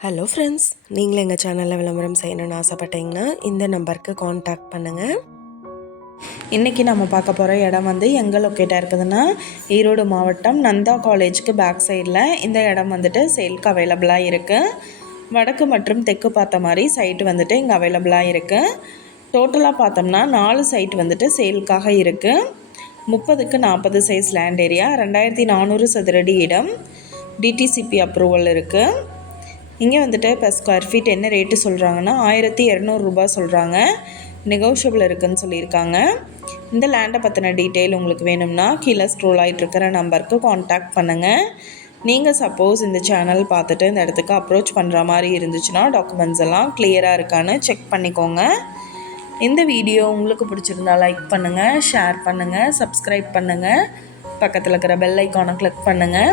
Hello friends நீங்களும் எங்கள் சேனலில் விளம்பரம் செய்யணும்னு ஆசைப்பட்டீங்கன்னா இந்த நம்பருக்கு காண்டாக்ட் பண்ணுங்கள் இன்றைக்கி நம்ம பார்க்க போகிற இடம் வந்து எங்கே லொக்கேட்டாக இருக்குதுன்னா ஈரோடு மாவட்டம் நந்தா காலேஜுக்கு பேக் சைடில் இந்த இடம் வந்துட்டு சேல்க்கு அவைலபிளாக இருக்குது வடக்கு மற்றும் தெற்கு பார்த்த மாதிரி சைட்டு வந்துட்டு இங்கே அவைலபிளாக இருக்குது டோட்டலாக பார்த்தோம்னா நாலு சைட் வந்துட்டு சேலுக்காக இருக்குது முப்பதுக்கு நாற்பது சைஸ் லேண்ட் ஏரியா ரெண்டாயிரத்தி நானூறு சதுரடி இடம். டிடிசிபி அப்ரூவல் இருக்குது இங்கே வந்துட்டு இப்போ ஸ்கொயர் ஃபீட் என்ன ரேட்டு சொல்கிறாங்கன்னா ஆயிரத்தி இரநூறுபா சொல்கிறாங்க நெகோஷியபிள் இருக்குதுன்னு சொல்லியிருக்காங்க. இந்த லேண்டை பற்றின டீட்டெயில் உங்களுக்கு வேணும்னா கீழே ஸ்க்ரோல் ஆகிட்டு இருக்கிற நம்பருக்கு காண்டாக்ட் பண்ணுங்கள் நீங்கள் சப்போஸ் இந்த சேனல் பார்த்துட்டு இந்த இடத்துக்கு அப்ரோச் பண்ணுற மாதிரி இருந்துச்சுன்னா டாக்குமெண்ட்ஸ் எல்லாம் கிளியராக இருக்கான்னு செக் பண்ணிக்கோங்க. இந்த வீடியோ உங்களுக்கு பிடிச்சிருந்தா லைக் பண்ணுங்கள் ஷேர் பண்ணுங்கள் சப்ஸ்கிரைப் பண்ணுங்கள் பக்கத்தில் இருக்கிற பெல் ஐக்கானை கிளிக் பண்ணுங்கள்